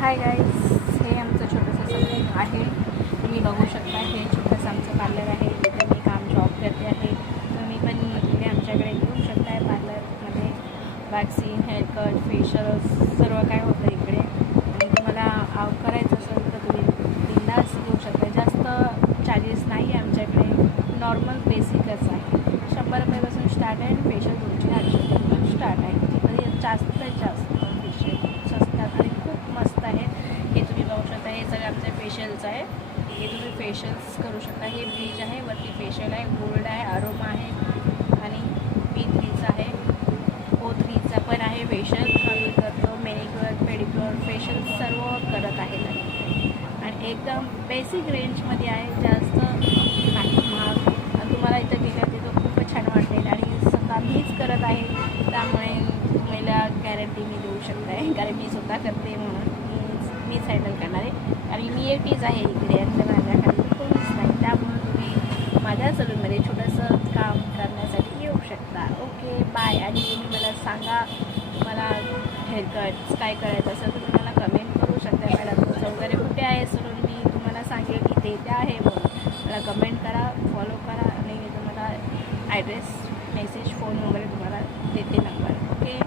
Hi guys, हे आमचं छोटंसं सलून आहे. तुम्ही बघू शकता हे छोटंसं आमचं पार्लर आहे. इथे मी जॉब करते आहे. तुम्ही पण इथे आमच्याकडे येऊ शकता. पार्लरमध्ये वॅक्सिन, हेअरकट, फेशियल सर्व काय होतं इकडे. आणि तुम्हाला करायचं असेल तर तुम्ही बिंदास येऊ शकता. जास्त चार्जेस नाही आहे आमच्याकडे, नॉर्मल बेसिकच आहे. 100 रुपयापासून स्टार्ट आहे आणि फेशियल 200-800 स्टार्ट आहे. तिकडे जास्तीत जास्त फेशियल स्वस्तात आणि खूप मस्त आहे. हे तुम्ही बघू शकता, हे सगळं आमच्या फेशियलचं आहे. हे तुम्ही फेशियल्स करू शकता. हे ब्लीच आहे, वरती फेशियल आहे, गोल्ड आहे, अरोमा आहे आणि B3चा आहे, O3चा पण आहे फेशियल. आम्ही करतो मॅनिक्युअर, पेडिक्युअर, फेशियल सर्व करत आहे आणि एकदम बेसिक रेंजमध्ये आहे. जास्त नाही महाग. तुम्हाला इथं गेलं तिथं खूपच छान वाटेल आणि स्वतः मीच करत आहे, त्यामुळे तुम्हाला गॅरंटी मी देऊ शकते आहे. कारण मी स्वतः करते म्हणून मीच हँडल करणार आहे. आणि मी एकटीच आहे इकडे आणि माझ्याकडे कोणीच नाही. त्यामुळे तुम्ही माझ्या सलूनमध्ये छोटंसं काम करण्यासाठी येऊ शकता. Okay, bye. आणि तुम्ही मला सांगा, मला हेअरकट्स काय करायचं असेल तर तुम्ही मला कमेंट करू शकता. मॅडम तुमचं वगैरे कुठे आहे सलून, मी तुम्हाला सांगेल की ते आहे म्हणून. मला कमेंट करा, फॉलो करा आणि मी तुम्हाला ॲड्रेस, मेसेज, फोन वगैरे तुम्हाला देते नंबर. ओके.